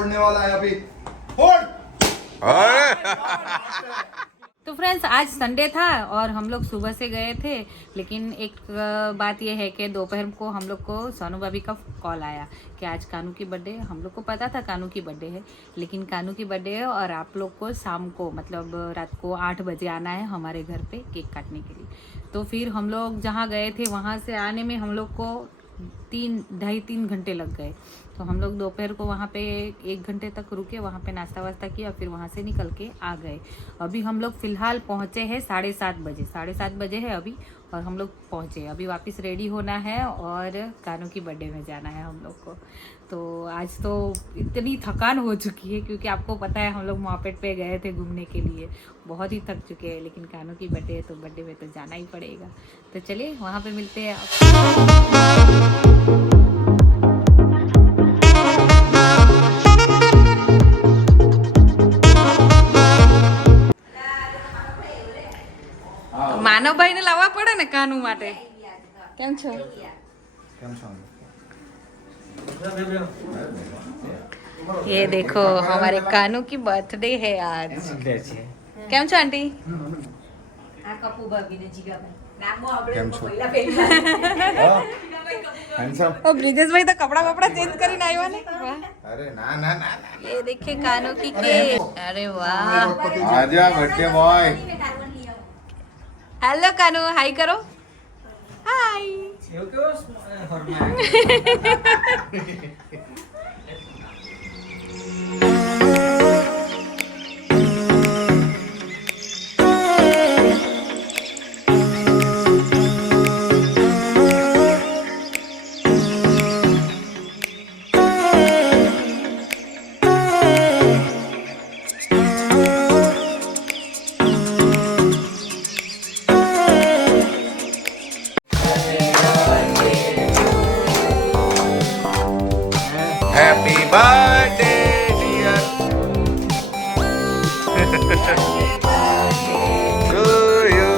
फोड़ने वाला है अभी फोड़। तो फ्रेंड्स आज संडे था और हम लोग सुबह से गए थे, लेकिन एक बात यह है कि दोपहर को हम लोग को सोनू भाभी का कॉल आया कि आज कानू की बर्थडे है। हम लोग को पता था कानू की बर्थडे है, लेकिन कानू की बर्थडे है और आप लोग को शाम को मतलब रात को 8 बजे आना है हमारे घर पे केक काटने के लिए। तो फिर हम लोग जहाँ गए थे वहाँ से आने में हम लोग को 2.5-3 घंटे लग गए। तो हम लोग दोपहर को वहाँ पे 1 घंटे तक रुके, वहाँ पे नाश्ता वास्ता किया, फिर वहाँ से निकल के आ गए। अभी हम लोग फ़िलहाल पहुँचे हैं 7:30 बजे, 7:30 बजे है अभी, और हम लोग पहुँचे। अभी वापस रेडी होना है और कानू की बर्थडे में जाना है हम लोग को। तो आज तो इतनी थकान हो चुकी है, क्योंकि आपको पता है हम लोग मोपेड पे गए थे घूमने के लिए, बहुत ही थक चुके हैं। लेकिन कानू की बर्थडे है तो बर्थडे में तो जाना ही पड़ेगा। तो चलिए वहाँ पे मिलते हैं માનવભાઈ ને લાવવા પડે ને કાનુ માટે. કેમ છો? ये देखो हमारे कानू की बर्थडे है आज. કેમ છો આંટી? આ કપુ ભાભીને જીગાભાઈ નામો કેમ આપણે છો? પહેલા પહેલા हैंडसम। ओ ब्रिजेश भाई तो कपड़ा वपड़ा चेंज કરીને આવ્યા ને. વાહ. अरे ना ना ना ये देखिए कानू की केक. अरे वाह. आजा birthday boy. Hello Kanu, hi करो. Hi. Happy birthday dear to you.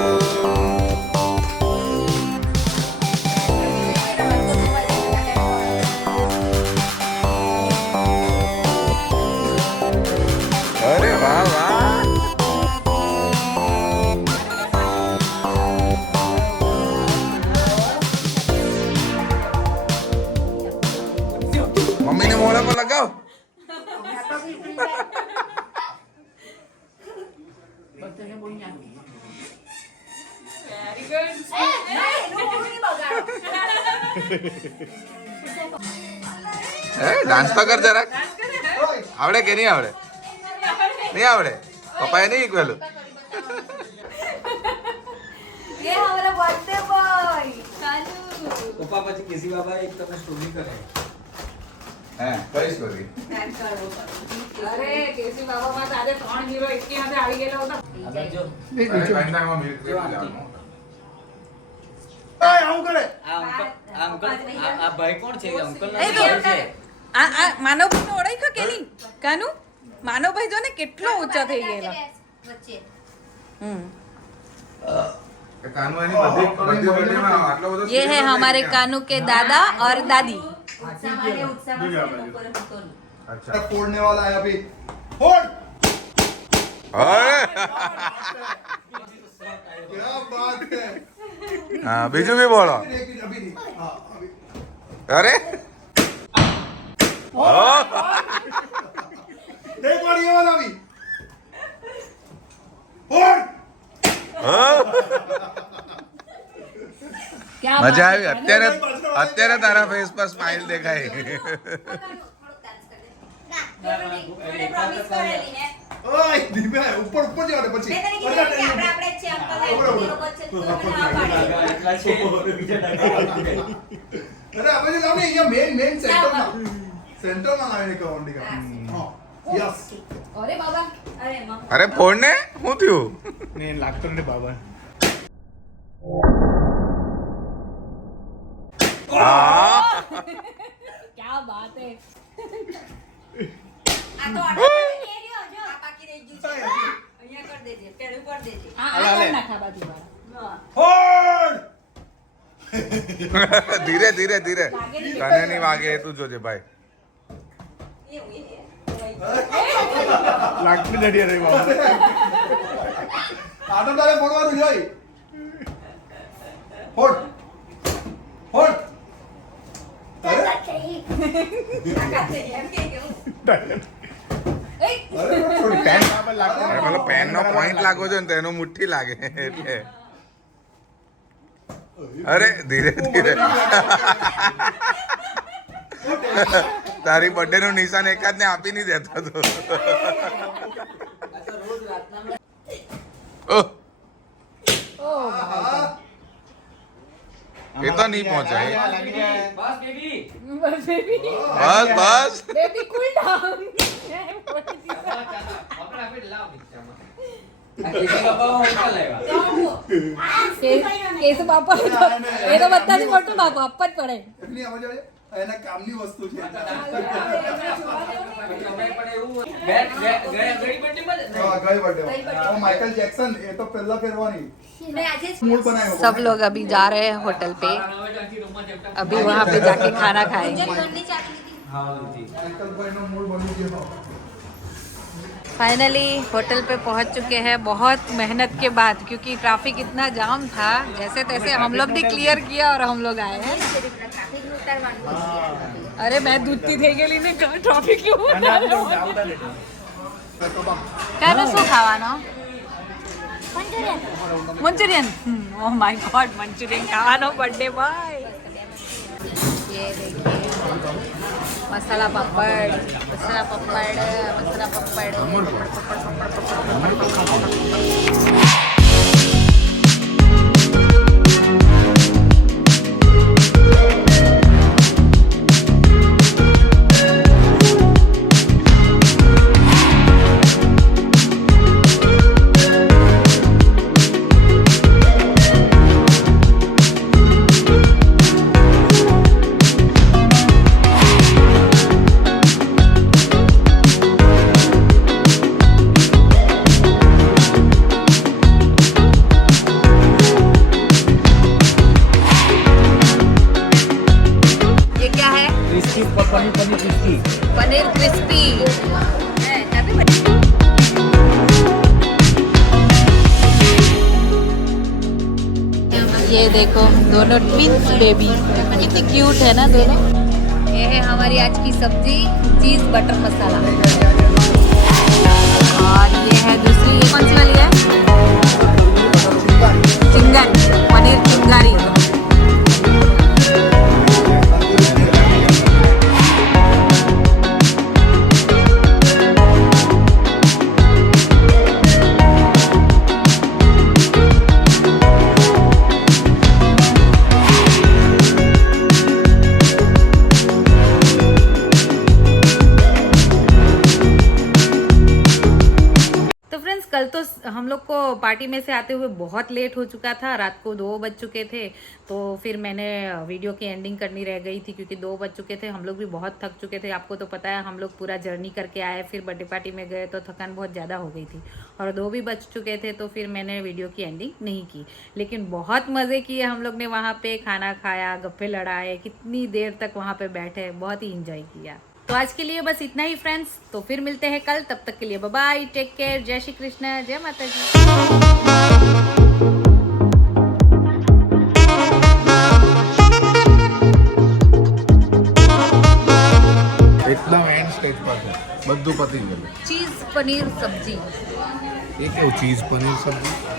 अरे वाह वाह। मम्मी ने मोहरा को लगाओ। डांस तो कर जरा। आवड़े के नहीं आवड़े? नहीं आवड़े? पपाया नहीं एक वेलू। ये हमारा बर्थडे बॉय कानू પપ્પા પછી કેસી બાબા એક તમને સ્ટોરી કરે हैं कई स्टोरी। અરે કેસી બાબા માં આજે 3 હીરો એકે હાથે આવી ગયેલા હતા. આગળ જો कंधा में मिल्क જો ले આંટી. ए आऊं करे। આ અંકલ આ ભાઈ કોણ છે અંકલ એ ના તો ભાઈ છે આ માનવભાઈ નો ઓળખ્યો કે નહીં કાનુ? માનવભાઈ જો ને કેટલો ઊંચા થઈ ગયેલા. વચ્ચે कानूनी बर्थडे बर्थडे में आटलो બધો। ये है हमारे कानू के दादा और दादी. उत्साह माने उत्साह में बपोर હતો નહીં. अच्छा फोड़ने वाला है अभी फोड़। क्या बात है। हाँ बीजू भी बोलो। अभी नहीं हाँ अभी। अरे एक बार ये वाला भी फोड़। क्या મજા बात આવી है, અત્યારે અત્યારે તારા ફેસ પર સ્માઈલ દેખાય। થોડુંક ડાન્સ કરી દે. ના મને પ્રોમિસ કરેલી ને ઓય ધીમે ઉપર ઉપર જવા દે પછી। મેં તને કીધું કે આપણે આપણે જ છે અંકલ ને એ લોકો જ છે તું મને આ પાડી. એટલા છે બીજા ડાકા અરે હવે જો આપણે અહીંયા મેન સેન્ટરમાં લાવીને કવંડી કા હા યસ। अरे बाबा અરે મમ્મી અરે ફોડને શું થયું? ને લાગતો ને બાબા હા क्या बात है. આ તો ઓર્ડર કરી રહ્યો જો આ બાકી રહી ગયું છે અહીંયા કરી દેજે પેલું કરી દેજે આ આ નાખા બાજુ વાળા. હા ફોડ। ધીરે ધીરે ધીરે વાગે નહીં. તને નહીં વાગે એ તું જોજે ભાઈ। એવું એ લાગતું નથી અરે બાબા આટો તારે ફોડવાનું જોઈ ફોડ ફોડ અરે થોડી પેન બાબા લાગતું અરે પેલો પેન નો પોઈન્ટ લાગો છે ને તો એનો મુઠ્ઠી લાગે એટલે અરે ધીરે ધીરે તારી બર્થડે નું નિશાન એકાદ ને આપી નહીં દેતો તો ઓહ, એ તો નહીં પહોંચાય લાગી જાય बस बेबी बस बेबी બસ બસ बेबी कूल डाउन अपना फिर लाओ किसी बाबा वो निकल लेगा કેસ બાપા એ તો બધાથી મોટું બાપુ આપવા જ પડે એમની સમજ આવે એના કામની વસ્તુ છે गई बर्थडे में હા, ગઈ birthday માં. ઓ માઇકલ જેક્સન એ તો પહેલા પહેરવાની मैं आज ही મૂળ બનાવ્યો सब लोग अभी जा रहे हैं होटल पे अभी वहाँ पे जाके खाना खाएंगे करनी चाहती थी हाँ थी માઇકલભાઈ નો મૂળ બની ગયો फाइनली होटल पे पहुंच चुके हैं बहुत मेहनत के बाद क्योंकि ट्रैफिक इतना जाम था जैसे तैसे हम लोग ने क्लियर किया और हम लोग आए हैं ट्रैफिक में उतारવાનું अरे मैं दूधती થઈ ગયેલી ને ટ્રાફિક કેવું કાનો શું ખાવાનો મંચુરિયન ઓહ માય ગॉड મંચુરિયન ખાવાનો બर्थडे बॉय ये देखिए मसाला पापड़ मसाला पापड़ मसाला पापड़ ये क्या है crispy paneer paneer crispy paneer crispy ये देखो दोनों ट्विंस बेबी कितनी क्यूट है ना दोनों ये है हमारी आज की सब्जी चीज बटर मसाला और ये है दूसरी ये कौन सी वाली है चिंगारी पनीर चिंगारी कल तो हम लोग को पार्टी में से आते हुए बहुत लेट हो चुका था, रात को 2 बज चुके थे। तो फिर मैंने वीडियो की एंडिंग करनी रह गई थी क्योंकि 2 बज चुके थे। हम लोग भी बहुत थक चुके थे, आपको तो पता है हम लोग पूरा जर्नी करके आए, फिर बर्थडे पार्टी में गए तो थकान बहुत ज़्यादा हो गई थी और 2 भी बज चुके थे। तो फिर मैंने वीडियो की एंडिंग नहीं की, लेकिन बहुत मज़े किए हम लोग ने वहाँ पे, खाना खाया, गप्पे लड़ाए, कितनी देर तक वहाँ पे बैठे, बहुत ही इंजॉय किया। तो आज के लिए बस इतना ही फ्रेंड्स, तो फिर मिलते हैं कल, तब तक के लिए बाय बाय, टेक केयर, जय श्री कृष्ण, जय माता जी। એકદમ એન્ડ સ્ટેજ પર છે બધું પતી ગયું ચીઝ પનીર સબ્જી એ કેવું ચીઝ પનીર સબ્જી